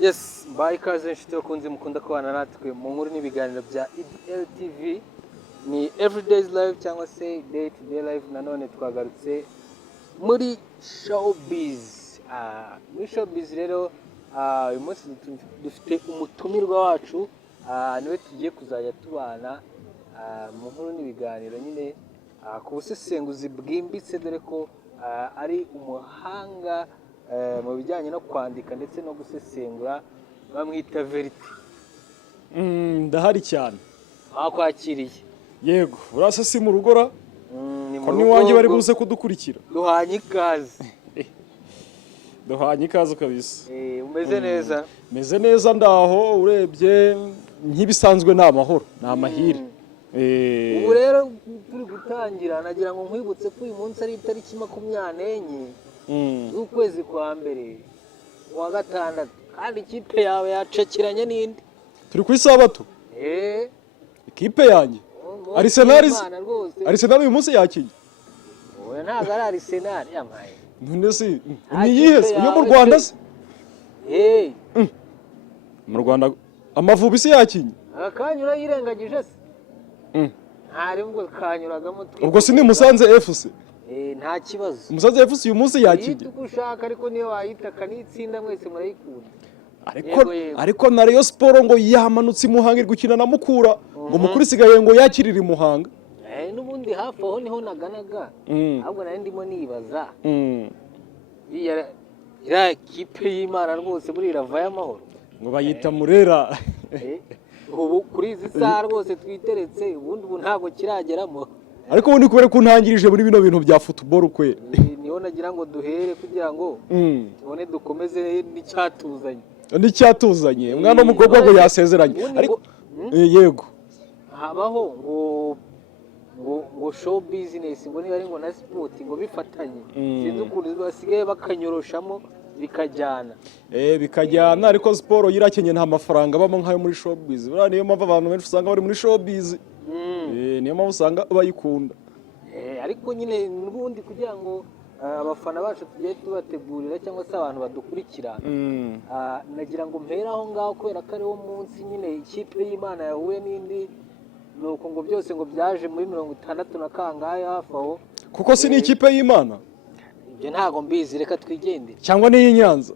Yes, ikaze inshuti bakunze mukunda kubana natwe mu nkuru n'ibiganiro bya EDL TV ni Everyday's Life cyangwa se Day to Day Life. Nanone twagarutse muri showbiz. Muri showbiz rero uyu munsi dufite umutumirwa wacu niwe tugiye kuzajya tubana mu nkuru n'ibiganiro nyine ku busesenguzi bwimbitse, dore ko ari umuhanga mu bijyanye no kwandika ndetse no gusesengura, bamwita Verite. Ndahari cyane. Bakwakiriye? Yego, urasa si mu rugora? Ko ni wanjye bari buze kudukurikira. Duhanye ikaze. Duhanye ikaze kabisa. Umeze neza? Meze neza ndaho, urebye nk'ibisanzwe ni amahoro, ni amahire. Ubu rero turi gutangira, nagira ngo nkwibutse ko uyu munsi ari itariki 24 z'ukwezi kwa mbere wa gatandatu, kandi ikipe yawe yacakiranye n'indi. Turi ku isabato? Ikipe yanjye Arsenal uyu munsi yakinye. Oya, ntabwo ari Arsenal yamaye. None si ni yihese yo mu Rwanda se? Mu Rwanda Amavubi se yakinye? Akanyura yirengagije se? Hari ngo kanyuragamo. Ubwo si ni Musanze FC? Nta kibazo. Musanze FC uyu munsi yakinye. Ushaka ariko niyo wayitaka n'itsinda mwese murayikunda. Ariko na Rayon Sport ngo yamanutse Muhanga gukina na Mukura, ngo Mukura isigaye ngo yakirira Muhanga. N'ubundi hafi aho niho naganaga. Ahubwo nari ndimo nibaza. Ira kipe y'Imana rwose buri irava y'amahoro. Ngo bayita Murera. Ubu kuri izi saha rwose twiteretse, ubundi ntabwo kirageramo. Ariko ubundi kubera ko ntangirije muri bino bintu bya football kwe. Niho nagira ngo duhere kugira ngo tubone dukomeze n'icyatuzanye. Umwana w'umukobwa ngo yasezeranye. Ariko yego. Habaho ngo show business, ngo niba ari ngo na sport ngo bifatanye. Sinzi ukuntu basigaye bakanyoroshamo bikajyana. Bikajyana, ariko siporo yirakenye nta mafaranga bamo nkayo muri showbiz. Buriya niyo mpamvu abantu benshi usanga bari muri showbiz. Niyo mpamvu usanga bayikunda. Ariko nyine n'ubundi kugira ngo abafana bacu tugiye tubategurira cyangwa se abantu badukurikira, nagira ngo mpera aho ngaho kubera ko ariwo munsi nyine ikipe y'Imana yahuye n'indi, nuko ngo byose ngo byaje muri 60 na kangahe hafi aho. Kuko si ni ikipe y'Imana? Ibyo ntago mbizi, reka twigendere. Cyangwa ni y'Inyanza?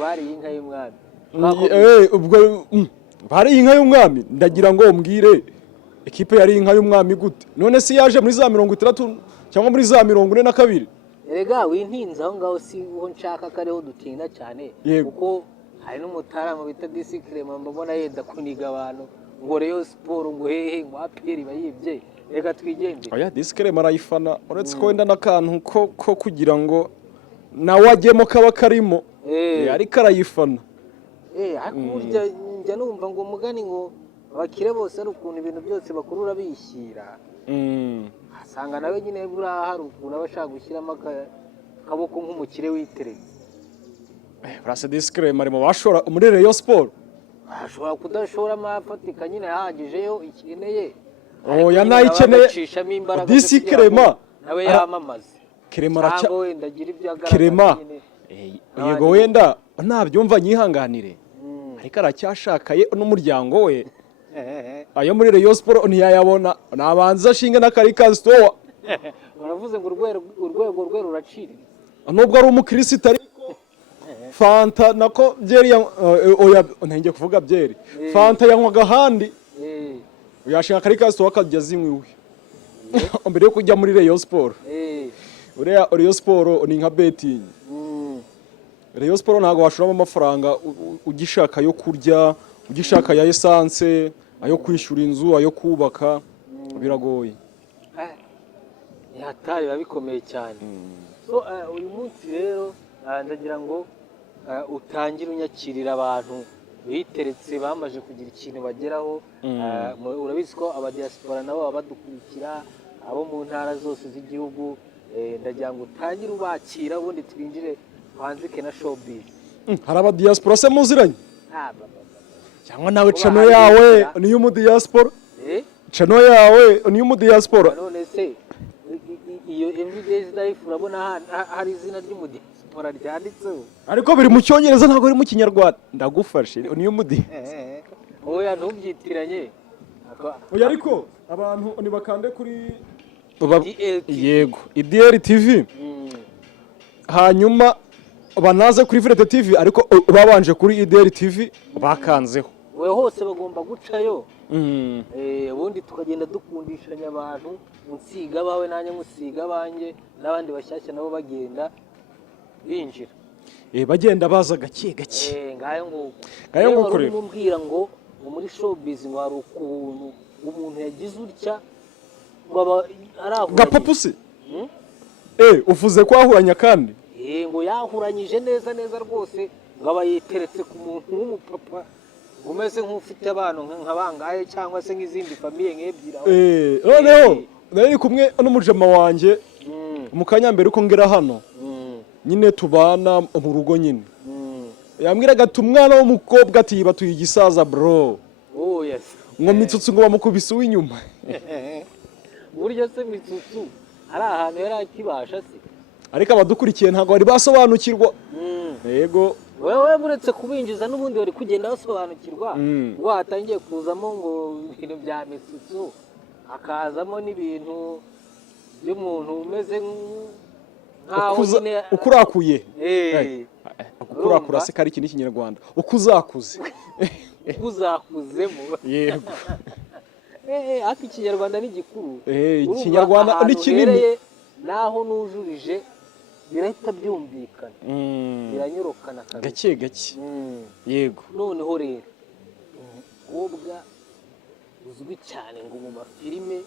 Bari inka y'umwami. Ubwo bari inka y'umwami, ndagira ngo umbwire ikipe yari inka y'umwami gute? None si yaje muri za 60 cyangwa muri za 42? Erega wintinza aho ngaho si uho nshaka kareho dutinda cyane, kuko hari n'umutarama bita Disclaimer mbona yenda kuniga abantu ngo Rayon Sport ngo hehe ngo APR bayibye. Reka twigendere. Oya, Disclaimer arayifana, uretse ko wenda nakantu ko kugira ngo nawe ajyemo kaba karimo. Ariko arayifana. Ariko burya njya numva ngo mugani ngo abakire bose ari ukuntu ibintu byose bakurura bishyira. Asanga nawe nyine buriya hari ukuntu aba ashaka gushyiramo akaboko nk'umukire witeretse. Burasa Disclaimer mu bashora muri Rayon Sport. Ashobora kudashora amafatika nyine yahagijeyo ikeneye. Oya, nayikeneye. Disclaimer nawe yamamaze. Kirema yego, wenda nabyumva nyihanganire, ariko aracyashakaye n'umuryango we. Ayo muri Rayon Sport ntiyayabona, nabanza ashinga na Karika Store. Baravuze ngo urwego rwe ruraciriritse. Nubwo ari umukristo ariko Fanta nako byeri oya ntangiye kuvuga byeri. Fanta yanywaga handi. Uyashinga Karika Store akajya zimwiwe. Mbere yo kujya muri Rayon Sport. Uriya Rayon Sport ni nka betting. Rayon Sport ntago washoramo amafaranga ugishaka yo kurya, ugishaka ya essence, ayo kwishyura inzu, ayo kubaka, biragoye. Yatari babikomeye cyane. So uyu munsi rero ndagira ngo utangire unyakirira abantu biteretse bamaje kugira ikintu bageraho. Urabizi ko aba diaspora nabo babadukurikira, abo mu ntara zose z'igihugu. Ndagira ngo utangire ubakira ubundi twinjire hanzike na showbiz. Hari aba diaspora se muziranye? Cyangwa nawe channel yawe niyo mu diaspora? Channel yawe niyo mu diaspora? None se iyo Everyday's Life urabona hari izina ry'umudiaspora. mpora ryanditseho ariko biri mu cyongereza ntabwo biri mu kinyarwanda ndagufashe niyo mudi oya ntubyitiranye oya ariko abantu nibakande kuri DLTV. yego DLTV hanyuma banaze kuri Frete TV ariko babanje kuri DLTV bakanzeho we hose bagomba gucayo ubundi tukagenda dukundishanya abantu unsiga bawe nanjye musiga banjye n'abandi bashyashya nabo bagenda binjira bagenda baza gake gake ngayo nguko ngayo nguko rero mumbwira ngo muri showbiz ngo hari ukuntu umuntu yagize utya ngo arahura gapapusi uvuze ko ahuranya kandi ngo yahuranyije neza neza rwose ngo aba yiteretse ku muntu w'umupapa umeze nk'ufite abantu nk'abangaye cyangwa se nk'izindi famiye nk'ebyiri noneho nari kumwe n'umujama wanjye mu kanyambere uko ngera hano nyine tubana mu rugo nyine yambwiraga ati umwana w'umukobwa ati batuye igisaza bro ngo Mitsutsu ngo bamukubise uw'inyuma burya se Mitsutsu hari ahantu yari akibasha se ariko abadukurikiye ntabwo bari basobanukirwa yego wewe buretse kubinjiza n'ubundi bari kugenda basobanukirwa ngo hatangiye kuzamo ngo ibintu bya Mitsutsu akazamo n'ibintu by'umuntu umeze nk'aho nyine ukurakuye ukurakura se kari ikindi kinyarwanda ukuzakuze ukuzakuzemo yego ati ikinyarwanda ni gikuru ikinyarwanda ni kinini naho nujurije birahita byumvikana biranyurukana gake gake yego noneho rero umukobwa uzwi cyane ngo mu mafilime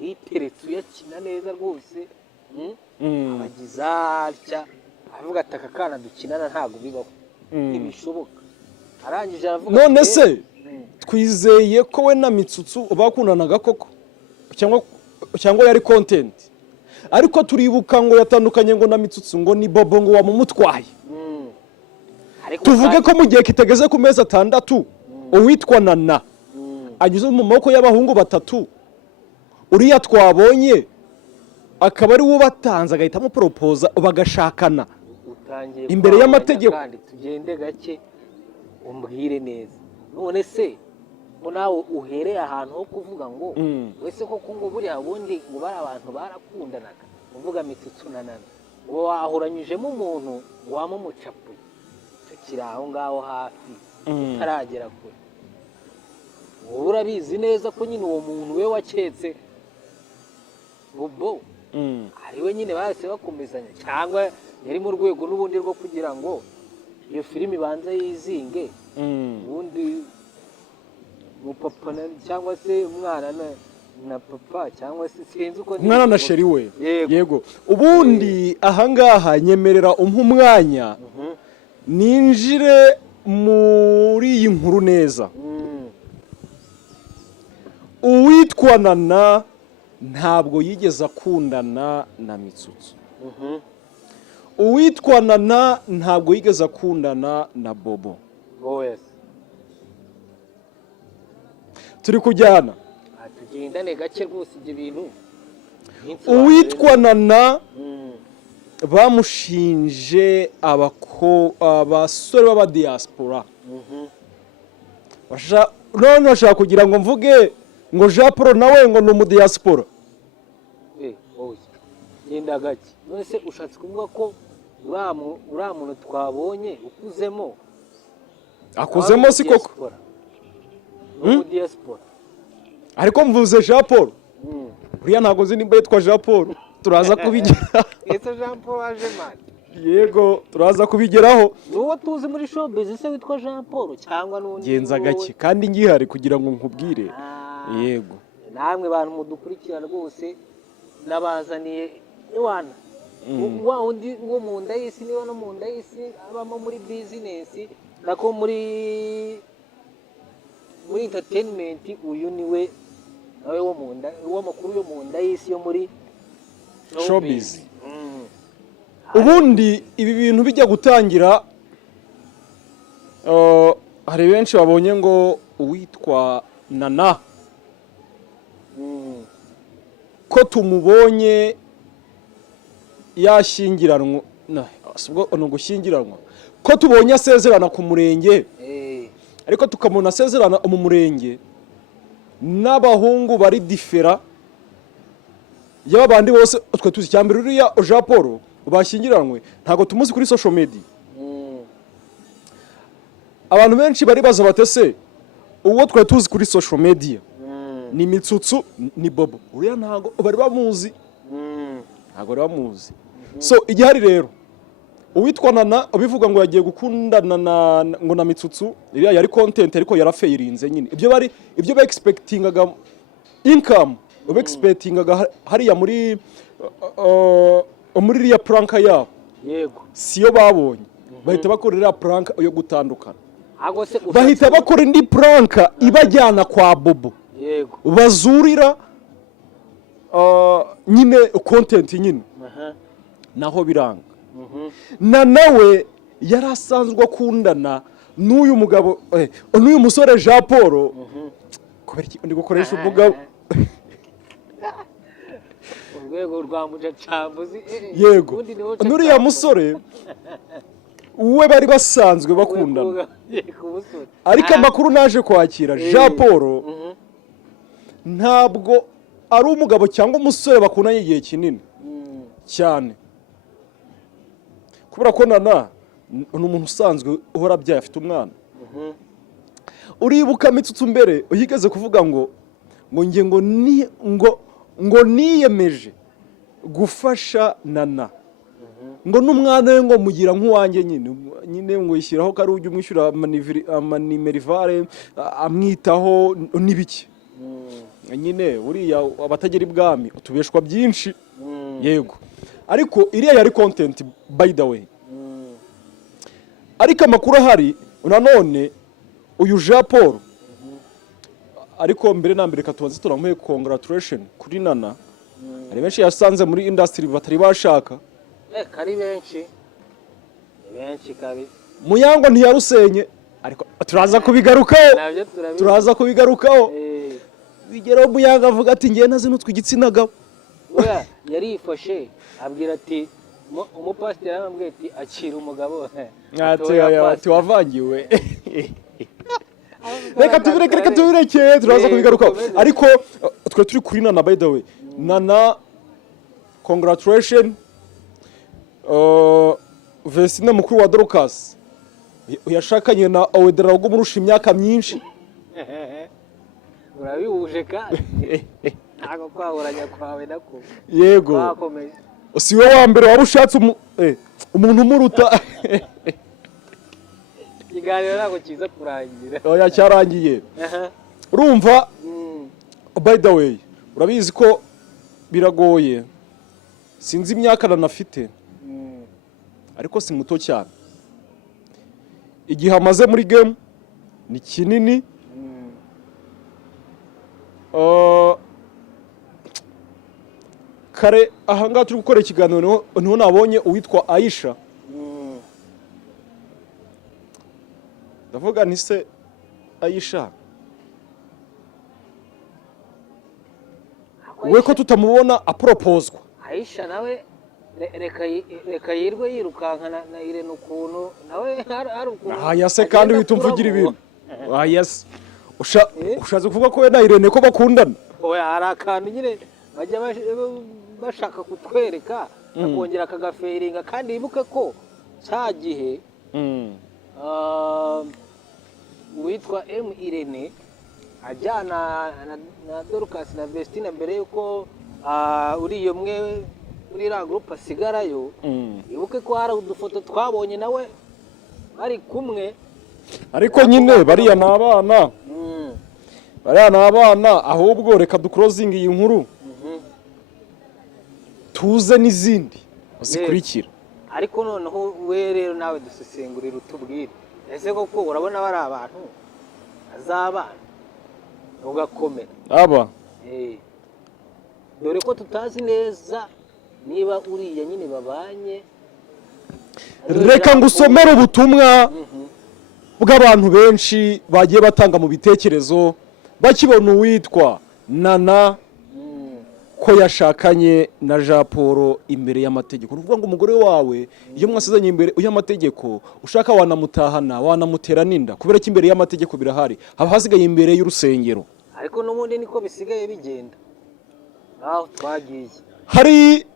yiteretse uyakina neza rwose abagize atya avuga ati aka kana dukinana ntabwo bibaho ntibishoboka arangije aravuga none se twizeye ko we na Mitsutsu bakundanaga koko cyangwa yari content ariko turibuka ngo yatandukanye ngo na Mitsutsu ngo ni Bobo ngo wamumutwaye tuvuge ko mu gihe kitageze ku mezi 6 uwitwa Nana agize mu maboko y'abahungu 3 uriya twabonye akaba ari wo batanze agahitamo proposa bagashakana imbere y'amategeko kandi tugende gake umbwire neza none se ngo nawe uhereye ahantu ho kuvuga ngo wese koko ngo buriya bundi ngo bari abantu barakundanaga uvuga Mitsutsu na Nana uwo wahuranyijemo umuntu ngo wamumucapuye tukiri aho ngaho hafi utaragera kure wowe urabizi neza ko nyine uwo muntu we waketse Bobo ariwe nyine bahise bakomezanya cyangwa yari mu rwego n'ubundi rwo kugira ngo iyo filime ibanza yizinge ubundi umupapa cyangwa se umwana na papa cyangwa se sinzi uko umwana na sheri we yego ubundi ahangaha nyemerera umwanya ninjire muri iyi nkuru neza uwitwa Nana ntabwo yigeze akundana na Mitsutsu uwitwa Nana ntabwo yigeze akundana na Bobo turi kujyana tugendane gake rwose ibyo bintu uwitwa Nana bamushinje abasore b'aba diaspora none bashaka kugira ngo mvuge ngo Jean Paul nawe ngo ni umudiaspora genda gake none se ushatse kuvuga ko uriya muntu twabonye ukuzemo akuzemo si koko umudiaspora ariko mvuze Jean Paul uriya ntabwo nzi nimba yitwa Jean Paul turaza kubigeraho ese Jean Paul waje mani yego turaza kubigeraho n'uwo tuzi muri showbiz se witwa Jean Paul cyangwa n'undi genza gake kandi ngihari kugira ngo nkubwire yego namwe bantu mudukurikirana rwose nabazaniye ewana wa undi ngo mu nda y'isi niba no mu nda y'isi abamo muri business nako muri entertainment uyu niwe nawe wo mu nda makuru yo mu nda y'isi yo muri showbiz ubundi ibi bintu bijya gutangira hari benshi babonye ngo uwitwa Nana ko tumubonye yashyingiranwa ubwo ni ugushyingiranwa ko tubonye asezerana ku murenge ariko tukamubona asezerana mu murenge n'abahungu bari difera y'abandi bose twe tuzi cyambere uriya Jean Paul bashyingiranwe ntago tumuzi kuri social media. Abantu benshi bari baza batese uwo twe tuzi kuri social media ni Mitsutsu ni Bobo uriya ntago bari bamuzi ntago bari bamuzi. So igihari rero uwitwa Nana ubivuga ngo yagiye gukundana ngo na Mitsutsu iriya yari content ariko yarafeirinze nyine ibyo ba expectingaga income expectingaga hariya muri iriya prank yabo yego siyo babonye bahita bakorera prank yo gutandukana bahita bakora indi prank ibajyana kwa Bobo yego bazurira nyine content nyine naho biranga na nawe yarasanzwe akundana n'uyu mugabo n'uyu musore Jean Paul kubera ndi gukoresha umugabo urwego rwa mucacambuzi yego n'uriya musore uwe bari basanzwe bakundana ariko amakuru naje kwakira Jean Paul ntabwo ari umugabo cyangwa umusore bakundanye igihe kinini cyane kubera ko Nana ni umuntu usanzwe uhora abyaye afite umwana. Uribuka Mitsutsu mbere uhigeze kuvuga ngo niyemeje gufasha Nana ngo n'umwana we ngo mugira nk'uwanjye nyine ngo yishyiraho kari ujye umwishyura amanimerivare amwitaho n'ibiki nyine buriya abatagera ibwami utubeshwa byinshi yego ariko iriya yari content by the way ariko amakuru ahari nanone uyu Jean Paul ariko mbere na mbere katubaze turamuhe congratulation kuri Nana ari benshi yasanze muri industry batari bashaka kari benshi kabi Muyango ntiyarusenye ariko turaza kubigarukaho bigeraho Muyango avuga ati ngiye nazi nutwe igitsina gabo oya yarifashe abwira ati umupasiteri arambwira ati akira umugabo ati wavangiwe reka tubireke turaza kubigarukaho ariko twe turi kuri Nana by the way Nana congratulation Vesina mukuru wa Dorcas yashakanye na Owedera wo murusha imyaka myinshi urabihuje kandi ntago kwahuranya kwawe nako yego si we wa mbere waba ushatse umuntu umuruta ikiganiro ntabwo kiza kurangira oya cyarangiye urumva by the way urabizi ko biragoye sinzi imyaka nanafite ariko si muto cyane igihe amaze muri game ni kinini kare ahangaha turi gukora ikiganiro niho nabonye uwitwa Aisha ndavuga nti se Aisha we ko tutamubona apropozwa Aisha nawe reka yirwe yirukanka na Irene ukuntu nawe hari ukuntu yase kandi witumvugira ibintu yase ushaze kuvuga ko we na Irene ko bakundana oya hari akantu nyine bajya bashaka kutwereka akongera akagaferinga kandi ibuke ko cya gihe witwa Irene ajyana na Dorcas na Vestina mbere yuko uriyo mwe muri la groupe asigarayo ibuke ko hari udufoto twabonye nawe bari kumwe ariko nyine bariya n'abana ahubwo reka duclosing iyi nkuru tuze n'izindi zikurikira ariko noneho we rero nawe dusesengurira utubwire ese koko urabona bari abantu azabana ugakomera dore ko tutazi neza niba uriya nyine babanye reka ngusomere ubutumwa bw'abantu benshi bagiye batanga mu bitekerezo bakibona uwitwa Nana ko yashakanye na Jean Paul imbere y'amategeko. Nuvuga ngo umugore wawe iyo mwasezanye imbere y'amategeko ushaka wanamutahana wanamutera ninda kubera ko imbere y'amategeko birahari haba hasigaye imbere y'urusengero. Ariko n'ubundi niko bisigaye bigenda. Aho twagiye. Hari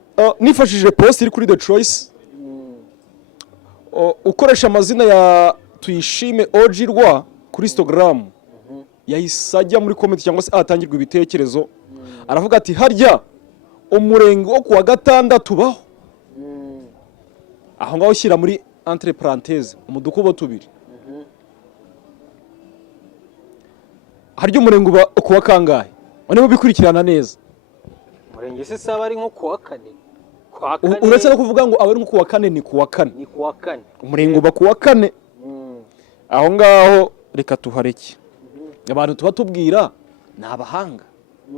nifashije post iri kuri The Choice. Ukoresha amazina ya Tuyishime Ojirwa kuri Instagram. Yahise ajya muri comment cyangwa se atangirwa ibitekerezo. Aravuga ati harya umurenge wo kuwa gatandatu baho. Aho ngaho ushyira muri entre parenthèse umudukubo tubiri. Harya umurenge uba kuwa kangahe? Niba bikurikirana neza. Umurenge se saba ari nko kuwa kane. Uretse no kuvuga ngo abari nko kuwa kane ni kuwa kane. Ni kuwa kane. Umurenge uba kuwa kane. Aho ngaho reka tuhareke. Abantu tuba tubwira ni abahanga.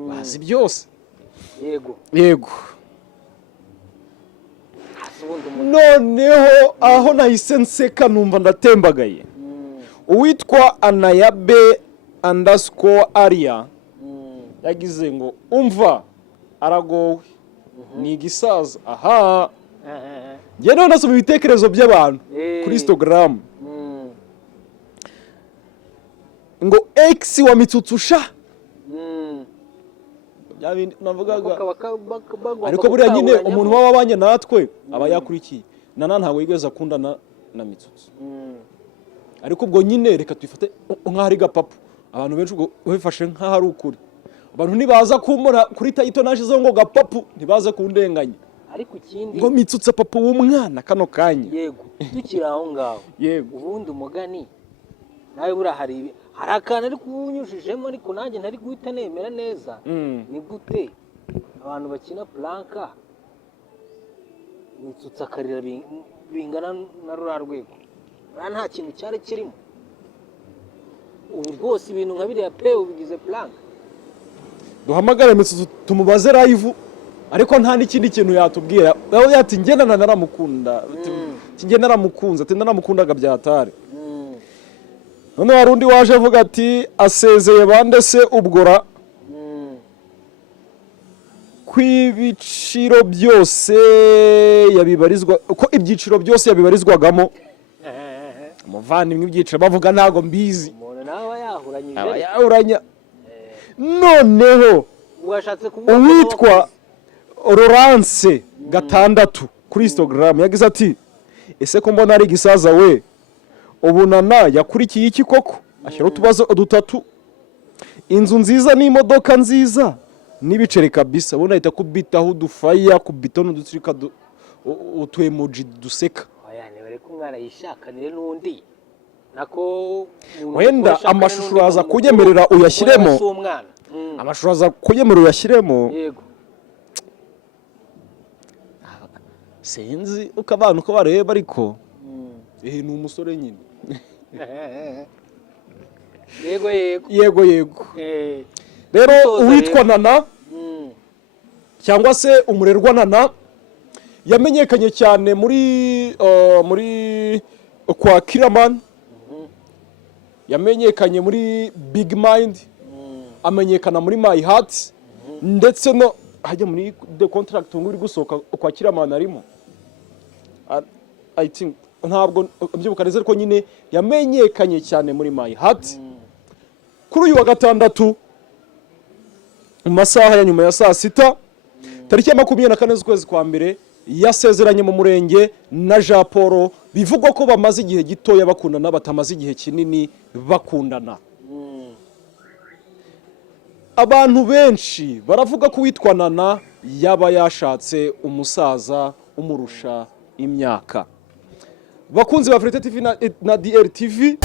Bazi byose. Yego. Noneho aho nahise nseka numva ndatembagaye. Uwitwa Anayabe _Aria yagize ngo umva aragowe ni igisaza. Aha. Njye none nasoma ibitekerezo by'abantu kuri Instagram. Ngo ex wa Mitsutsusha. Navugaga ariko buriya nyine umuntu wabanye natwe aba yakurikiye nana ntago yigeze akundana na Mitsutsu. Ariko ubwo nyine reka twifate nk'ahari gapapu abantu benshi ubwo bifashe nk'ahari ukuri. Abantu nibaza kumura kuri tayito nashizeho ngo gapapu ntibaze kundenganya. Ariko ikindi ngo Mitsutsu papa w'umwana kano kanya. Yego dukira aho ngaho. Yego ubundi umugani nawe bura hari akantu ari kunyushijemo ariko nanjye ntari guhita nemera neza. Ni gute abantu bakina planka Mitsutsu akarira bingana na rura rwego nta kintu cyari kirimo. Ubu rwose ibintu nka biriya pe ubigize planka. Duhamagara Mitsutsu tumubaze live ariko nta n'ikindi kintu yatubwira. Aho yati ngendana naramukunda. Nge naramukunze ati naramukundaga byatare. None warundi waje avuga ati asezeye bande se ubgora kwibiciro byose yabibarizwa uko ibyiciro byose yabibarizwagamo. Muvandimwe ibyiciro bavuga ntago mbizi. Umuntu nawe yahuranyije. Yahuranya. Noneho washatse kuvuga uwitwa Laurence gatandatu kuri Instagram yagize ati ese ko mbona ari gisaza we ubunana yakurikiye iki koko ashyira utubazo dutatu inzu nziza n'imodoka nziza n'ibiceri kabisa ubona ahita kubitaho udufaya kubita n'udutsirika utu emoji duseka. Oya ni bare ko umwana yishakanire n'undi nako wenda amashusho uraza kunyemerera uyashyiremo. Amashusho aza kunyemerera uyashyiremo. Yego sinzi uko abantu ko bareba ariko ni umusore nyine. Yego. Rero uwitwa Nana cyangwa se umurerwa Nana yamenyekanye cyane muri kwa Kiraman. Yamenyekanye muri Big Mind. Amenyekana muri My Heart ndetse no hajya muri The Contract ngo uri gusohoka kwa Kiraman arimo. I think ntabwo mbyibuka neza ariko nyine yamenyekanye cyane muri My Heart. Kuri uyu wa gatandatu mu masaha ya nyuma ya saa sita tariki ya 24 z'ukwezi kwa mbere yasezeranye mu murenge na Jean Paul bivugwa ko bamaze igihe gitoya bakundana batamaze igihe kinini bakundana. Abantu benshi baravuga ko witwa Nana yaba yashatse umusaza umurusha imyaka. Bakunzi ba Free TV na DRTV